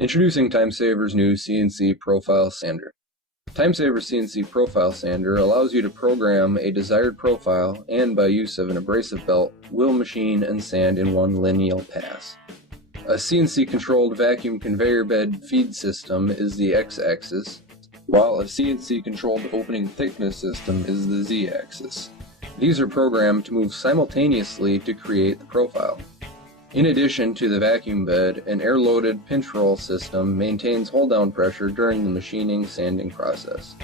Introducing Timesavers' new CNC Profile Sander. Timesavers' CNC Profile Sander allows you to program a desired profile and, by use of an abrasive belt, will machine and sand in one lineal pass. A CNC-controlled vacuum conveyor bed feed system is the x-axis, while a CNC-controlled opening thickness system is the z-axis. These are programmed to move simultaneously to create the profile. In addition to the vacuum bed, an air-loaded pinch roll system maintains hold-down pressure during the machining-sanding process.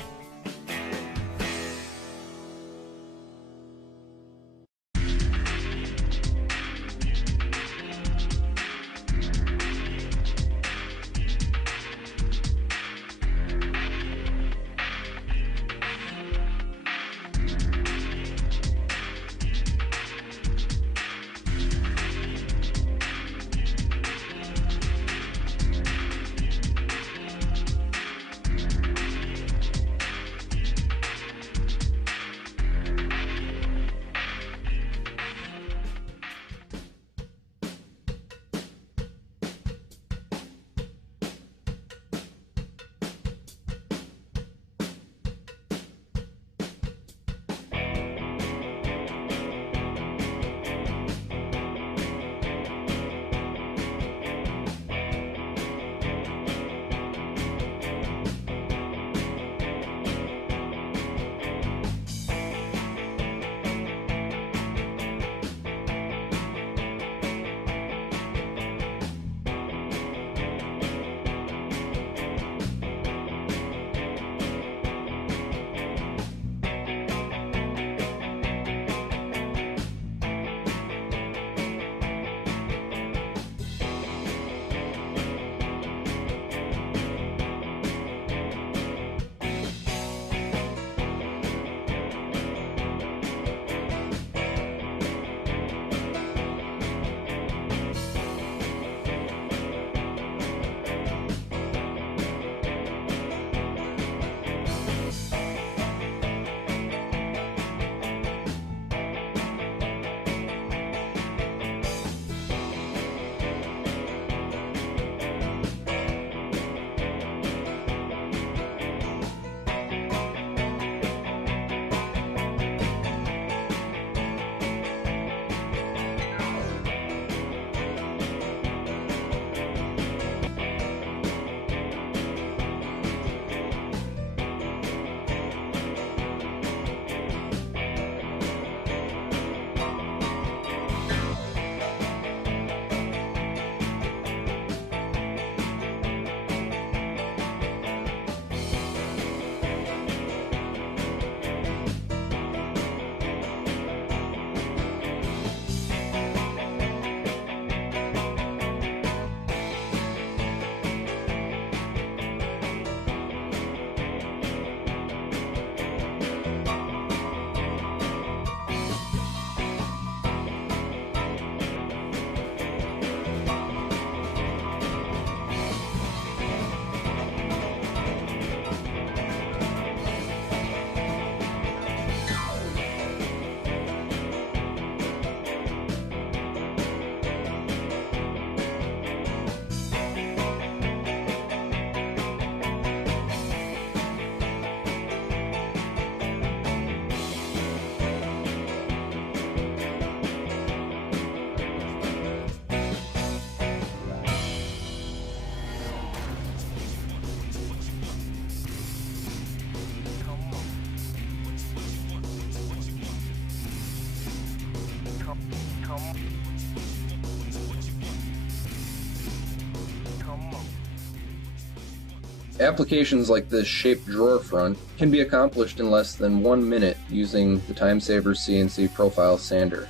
Applications like this shaped drawer front can be accomplished in less than 1 minute using the Timesavers CNC Profile Sander.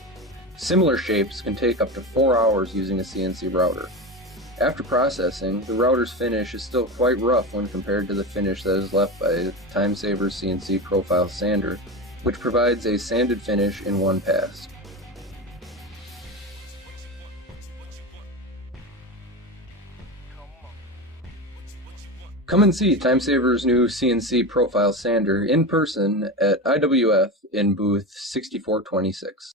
Similar shapes can take up to 4 hours using a CNC router. After processing, the router's finish is still quite rough when compared to the finish that is left by the Timesavers CNC Profile Sander, which provides a sanded finish in one pass. Come and see Timesavers' new CNC Profile Sander in person at IWF in booth 6426.